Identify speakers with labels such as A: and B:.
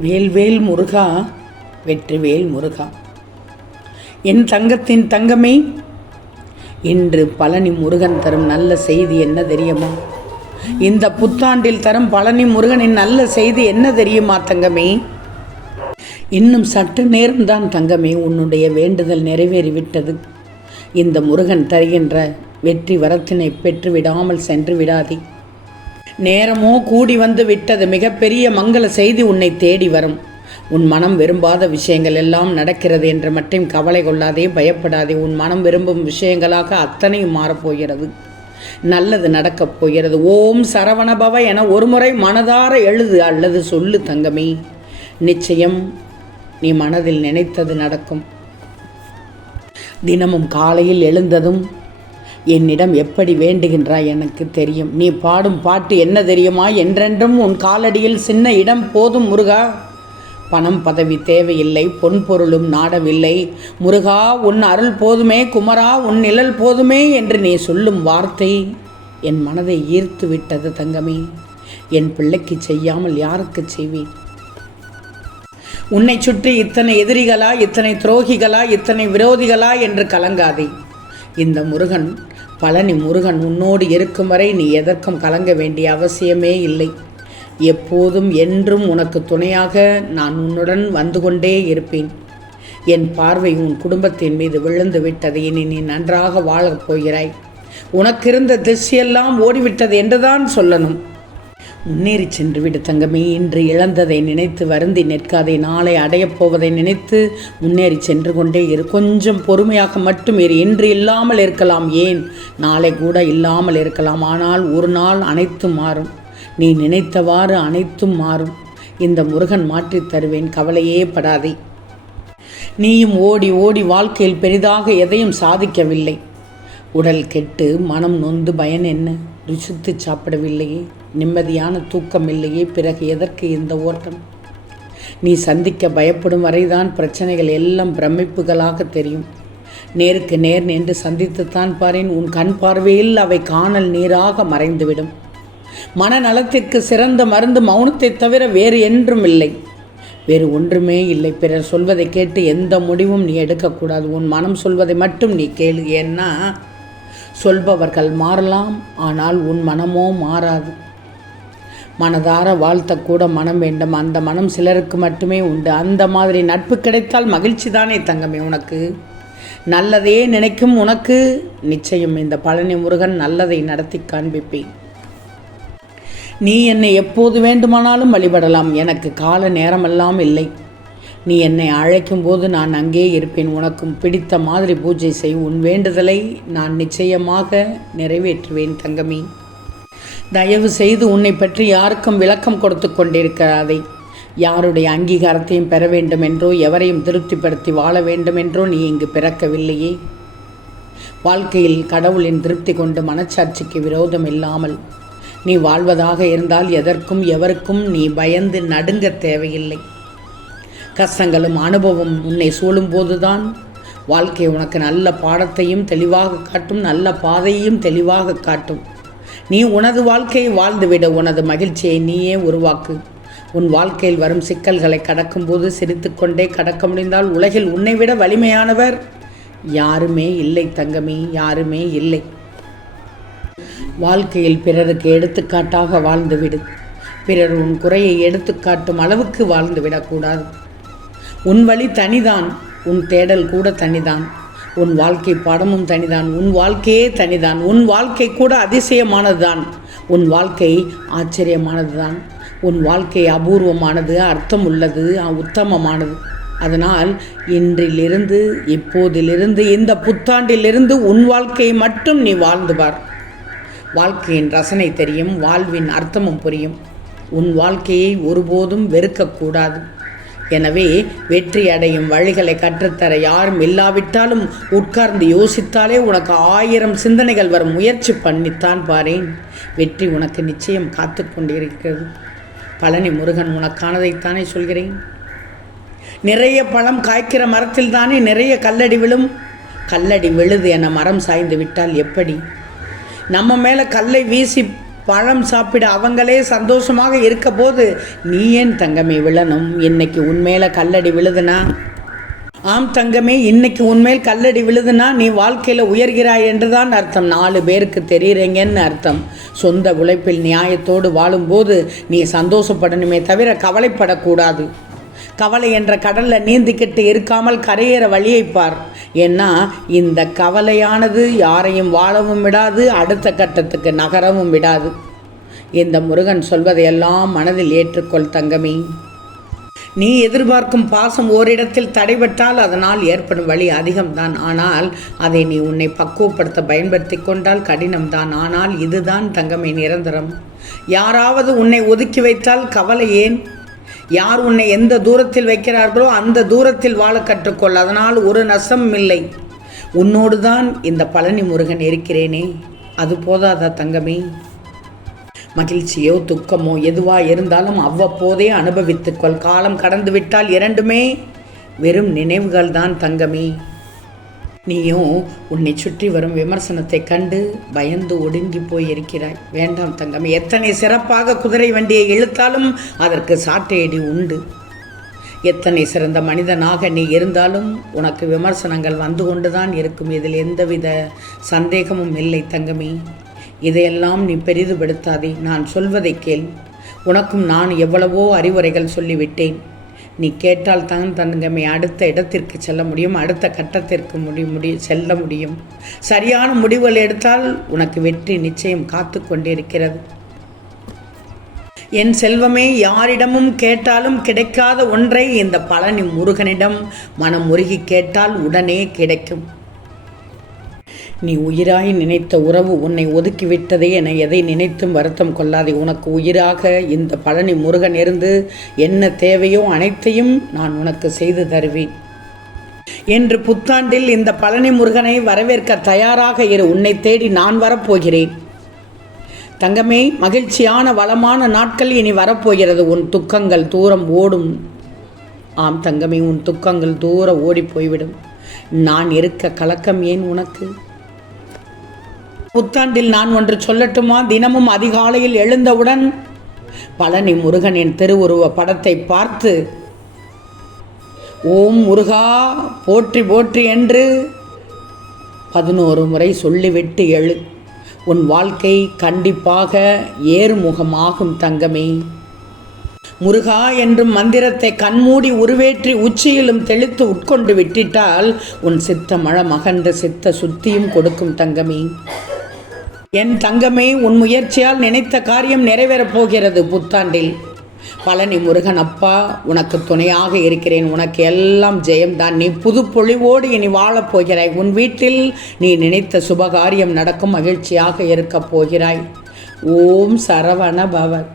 A: வேல்வேல் முருகா வெற்றிவேல் முருகா. என் தங்கத்தின் தங்கமே இன்று பழனி முருகன் தரும் நல்ல செய்தி என்ன தெரியுமா? இந்த புத்தாண்டில் தரும் பழனி முருகனின் நல்ல செய்தி என்ன தெரியுமா தங்கமே? இன்னும் சற்று நேரம்தான் தங்கமே உன்னுடைய வேண்டுதல் நிறைவேறிவிட்டது. இந்த முருகன் தருகின்ற வெற்றி வரத்தினை பெற்று விடாமல் சென்று விடாதே. நேரமோ கூடி வந்து விட்டது மிகப்பெரிய மங்கள செய்தி உன்னை தேடி வரும். உன் மனம் விரும்பாத விஷயங்கள் எல்லாம் நடக்கிறது என்று மட்டும் கவலை கொள்ளாதே பயப்படாதே. உன் மனம் விரும்பும் விஷயங்களாக அத்தனையும் மாறப்போகிறது. நல்லது நடக்கப் போகிறது. ஓம் சரவணபவ என ஒருமுறை மனதார எழுது அல்லது சொல்லு தங்கமே. நிச்சயம் நீ மனதில் நினைத்தது நடக்கும். தினமும் காலையில் எழுந்ததும் என்னிடம் எப்படி வேண்டுகின்றாய் எனக்கு தெரியும். நீ பாடும் பாட்டு என்ன தெரியுமா என்றென்றும் உன் காலடியில் சின்ன இடம் போதும் முருகா. பணம் பதவி தேவையில்லை பொன் பொருளும் நாடவில்லை. முருகா உன் அருள் போதுமே குமரா உன் நிழல் போதுமே என்று நீ சொல்லும் வார்த்தை என் மனதை ஈர்த்து விட்டது தங்கமே. என் பிள்ளைக்கு செய்யாமல் யாருக்கு செய்வேன்? உன்னை சுற்றி இத்தனை எதிரிகளா இத்தனை துரோகிகளா இத்தனை விரோதிகளா என்று கலங்காதே. இந்த முருகன் பழனி முருகன் உன்னோடு இருக்கும் வரை நீ எதற்கும் கலங்க வேண்டிய அவசியமே இல்லை. எப்போதும் என்றும் உனக்கு துணையாக நான் உன்னுடன் வந்து கொண்டே இருப்பேன். என் பார்வை உன் குடும்பத்தின் மீது விழுந்து விட்டது. இனி நீ நன்றாக வாழப் போகிறாய். உனக்கிருந்த திசையெல்லாம் ஓடிவிட்டது என்றுதான் சொல்லணும். முன்னேறி சென்றுவிடு தங்கமே. இன்று இழந்ததை நினைத்து வருந்தி நிற்காதே. நாளை அடையப் போவதை நினைத்து முன்னேறி சென்று கொண்டே இரு. கொஞ்சம் பொறுமையாக மட்டும் இரு. இன்று இல்லாமல் இருக்கலாம். ஏன்? நாளை கூட இல்லாமல் இருக்கலாம். ஆனால் ஒரு நாள் அனைத்தும் மாறும். நீ நினைத்தவாறு அனைத்தும் மாறும். இந்த முருகன் மாற்றித் தருவேன். கவலையே படாதே. நீயும் ஓடி ஓடி வாழ்க்கையில் பெரிதாக எதையும் சாதிக்கவில்லை. உடல் கெட்டு மனம் நொந்து பயன் என்ன? ருசித்து சாப்பிடவில்லையே. நிம்மதியான தூக்கம் இல்லையே. பிறகு எதற்கு இந்த ஓட்டம்? நீ சந்திக்க பயப்படும் வரைதான் பிரச்சனைகள் எல்லாம் பிரமிப்புகளாக தெரியும். நேருக்கு நேர் நின்று சந்தித்துத்தான் பாரேன். உன் கண் பார்வையில் அவை காணல் நீராக மறைந்துவிடும். மனநலத்திற்கு சிறந்த மருந்து மௌனத்தை தவிர வேறு என்றும் இல்லை. வேறு ஒன்றுமே இல்லை. பிறர் சொல்வதை கேட்டு எந்த முடிவும் நீ எடுக்கக்கூடாது. உன் மனம் சொல்வதை மட்டும் நீ கேளு. ஏன்னா சொல்பவர்கள் மாறலாம் ஆனால் உன் மனமோ மாறாது. மனதார வாழ்த்தக்கூட மனம் வேண்டும். அந்த மனம் சிலருக்கு மட்டுமே உண்டு. அந்த மாதிரி நட்பு கிடைத்தால் மகிழ்ச்சி தானே தங்கமே உனக்கு? நல்லதையே நினைக்கும் உனக்கு? நிச்சயம் இந்த பழனி முருகன் நல்லதை நடத்தி காண்பிப்பேன். நீ என்னை எப்போது வேண்டுமானாலும் வழிபடலாம். எனக்கு கால நேரமெல்லாம் இல்லை. நீ என்னை அழைக்கும் போது நான் அங்கே இருப்பேன். உனக்கும் பிடித்த மாதிரி பூஜை செய். உன் வேண்டுதலை நான் நிச்சயமாக நிறைவேற்றுவேன் தங்கமி. தயவு செய்து உன்னை பற்றி யாருக்கும் விளக்கம் கொடுத்து கொண்டிருக்கிறாதே யாருடைய அங்கீகாரத்தையும் பெற வேண்டும் என்றோ எவரையும் திருப்திப்படுத்தி வாழ வேண்டும் என்றோ நீ இங்கு பிறக்கவில்லையே. வாழ்க்கையில் கடவுளின் திருப்தி கொண்டு மனச்சாட்சிக்கு விரோதம் இல்லாமல் நீ வாழ்வதாக இருந்தால் எதற்கும் எவருக்கும் நீ பயந்து நடுங்க தேவையில்லை. கஷ்டங்களும் அனுபவம் உன்னை சூழும்போதுதான். வாழ்க்கை உனக்கு நல்ல பாடத்தையும் தெளிவாக காட்டும் நல்ல பாதையையும் தெளிவாக காட்டும். நீ உனது வாழ்க்கையை வாழ்ந்துவிட உனது மகிழ்ச்சியை நீயே உருவாக்கு. உன் வாழ்க்கையில் வரும் சிக்கல்களை கடக்கும்போது சிரித்துக்கொண்டே கடக்க முடிந்தால் உலகில் உன்னை விட வலிமையானவர் யாருமே இல்லை தங்கமே யாருமே இல்லை. வாழ்க்கையில் பிறருக்கு எடுத்துக்காட்டாக வாழ்ந்துவிடு. பிறர் உன் குறையை எடுத்துக்காட்டும் அளவுக்கு வாழ்ந்து விடக்கூடாது உன் வழி தனிதான் உன் தேடல் கூட தனிதான். உன் வாழ்க்கை பாடமும் தனிதான் உன் வாழ்க்கையே தனிதான். உன் வாழ்க்கை கூட அதிசயமானதுதான். உன் வாழ்க்கை ஆச்சரியமானதுதான். உன் வாழ்க்கை அபூர்வமானது அர்த்தம் உள்ளது உத்தமமானது. அதனால் இன்றிலிருந்து இப்போதிலிருந்து இந்த புத்தாண்டிலிருந்து உன் வாழ்க்கையை மட்டும் நீ வாழ்ந்து பார். வாழ்க்கையின் ரசனை தெரியும் வாழ்வின் அர்த்தமும் புரியும். உன் வாழ்க்கையை ஒருபோதும் வெறுக்கக்கூடாது. எனவே வெற்றி அடையும் வழிகளை கற்றுத்தர யாரும் இல்லாவிட்டாலும் உட்கார்ந்து யோசித்தாலே உனக்கு ஆயிரம் சிந்தனைகள் வரும். முயற்சி பண்ணித்தான் பாரேன். வெற்றி உனக்கு நிச்சயம் காத்து கொண்டிருக்கிறது. பழனி முருகன் உனக்கானதைத்தானே சொல்கிறேன். நிறைய பழம் காய்க்கிற மரத்தில் தானே நிறைய கல்லடி விழும். கல்லடி விழுது என மரம் சாய்ந்து விட்டால் எப்படி? நம்ம மேலே கல்லை வீசி பழம் சாப்பிட அவங்களே சந்தோஷமாக இருக்க போது நீ ஏன் தங்கமே விழணும்? இன்னைக்கு உன்மேல கல்லடி விழுதுனா? ஆம் தங்கமே இன்னைக்கு உன்மேல் கல்லடி விழுதுனா நீ வாழ்க்கையில் உயர்கிறாய் என்றுதான் அர்த்தம். நாலு பேருக்கு தெரியுறீங்கன்னு அர்த்தம். சொந்த உழைப்பில் நியாயத்தோடு வாழும்போது நீ சந்தோஷப்படணுமே தவிர கவலைப்படக்கூடாது. கவலை என்ற கடலில் நீந்திக்கிட்டு இருக்காமல் கரையேற வழியை பார். ஏன்னா இந்த கவலையானது யாரையும் வாழவும் விடாது அடுத்த கட்டத்துக்கு நகரவும் விடாது. இந்த முருகன் சொல்வதையெல்லாம் மனதில் ஏற்றுக்கொள் தங்கமே. நீ எதிர்பார்க்கும் பாசம் ஓரிடத்தில் தடைபட்டால் அதனால் ஏற்படும் வழி அதிகம்தான். ஆனால் அதை நீ உன்னை பக்குவப்படுத்த பயன்படுத்தி கொண்டால் கடினம்தான். ஆனால் இதுதான் தங்கமே நிரந்தரம். யாராவது உன்னை ஒதுக்கி வைத்தால் கவலை ஏன்? யார் உன்னை எந்த தூரத்தில் வைக்கிறார்களோ அந்த தூரத்தில் வாழ கற்றுக்கொள். அதனால் ஒரு நசம் இல்லை. உன்னோடு தான் இந்த பழனி முருகன் இருக்கிறேனே. அது போதாதா தங்கமே? மகிழ்ச்சியோ துக்கமோ எதுவாக இருந்தாலும் அவ்வப்போதே அனுபவித்துக்கொள். காலம் கடந்து விட்டால் இரண்டுமே வெறும் நினைவுகள் தான் தங்கமே. நீயும் உன்னை சுற்றி வரும் விமர்சனத்தை கண்டு பயந்து ஒடுங்கி போய் இருக்கிறாய் வேண்டாம் தங்கம் எத்தனை சிறப்பாக குதிரை வண்டியை இழுத்தாலும் அதற்கு சாட்டையடி உண்டு. எத்தனை சிறந்த மனிதனாக நீ இருந்தாலும் உனக்கு விமர்சனங்கள் வந்து கொண்டுதான் இருக்கும். இதில் எந்தவித சந்தேகமும் இல்லை தங்கமே. இதையெல்லாம் நீ பெரிதுபடுத்தாதே நான் சொல்வதை கேள். உனக்கும் நான் எவ்வளவோ அறிவுரைகள் சொல்லிவிட்டேன். நீ கேட்டால் தான் தங்கமே அடுத்த இடத்திற்கு செல்ல முடியும் அடுத்த கட்டத்திற்கு முடி முடி செல்ல முடியும். சரியான முடிவுகள் எடுத்தால் உனக்கு வெற்றி நிச்சயம் காத்து கொண்டிருக்கிறது. என் செல்வமே யாரிடமும் கேட்டாலும் கிடைக்காத ஒன்றை இந்த பழனி முருகனிடம் மனம் முருகி கேட்டால் உடனே கிடைக்கும். நீ உயிராய் நினைத்த உறவு உன்னை ஒதுக்கிவிட்டதே என எதை நினைத்தும் வருத்தம் கொள்ளாதே. உனக்கு உயிராக இந்த பழனி முருகன் இருந்து என்ன தேவையோ அனைத்தையும் நான் உனக்கு செய்து தருவேன். என்று புத்தாண்டில் இந்த பழனி முருகனை வரவேற்க தயாராக இரு. உன்னை தேடி நான் வரப்போகிறேன். தங்கமே மகிழ்ச்சியான வளமான நாட்கள் இனி வரப்போகிறது. உன் துக்கங்கள் தூரம் ஓடும். ஆம் தங்கமே உன் துக்கங்கள் தூர ஓடி போய்விடும். நான் இருக்க கலக்கம் ஏன் உனக்கு? புத்தாண்டில் நான் ஒன்று சொல்லட்டுமா? தினமும் அதிகாலையில் எழுந்தவுடன் பழனி முருகனின் திருவுருவ படத்தை பார்த்து ஓம் முருகா போற்றி போற்றி என்று பதினோரு முறை சொல்லிவிட்டு எழு உன் வாழ்க்கை கண்டிப்பாக ஏறுமுகமாகும் தங்கமே. முருகா என்றும் மந்திரத்தை கண்மூடி உருவேற்றி உச்சியிலும் தெளித்து உட்கொண்டு விட்டிட்டால் உன் சித்த மழம் அகன்று சித்த சுத்தியும் கொடுக்கும் தங்கமே. என் தங்கமே உன் முயற்சியால் நினைத்த காரியம் நிறைவேறப் போகிறது புத்தாண்டில். பழனி முருகன் அப்பா உனக்கு துணையாக இருக்கிறேன். உனக்கு எல்லாம் ஜெயம்தான். நீ புது பொழிவோடு இனி வாழப் போகிறாய். உன் வீட்டில் நீ நினைத்த சுபகாரியம் நடக்கும் மகிழ்ச்சியாக இருக்கப் போகிறாய். ஓம் சரவண பவன்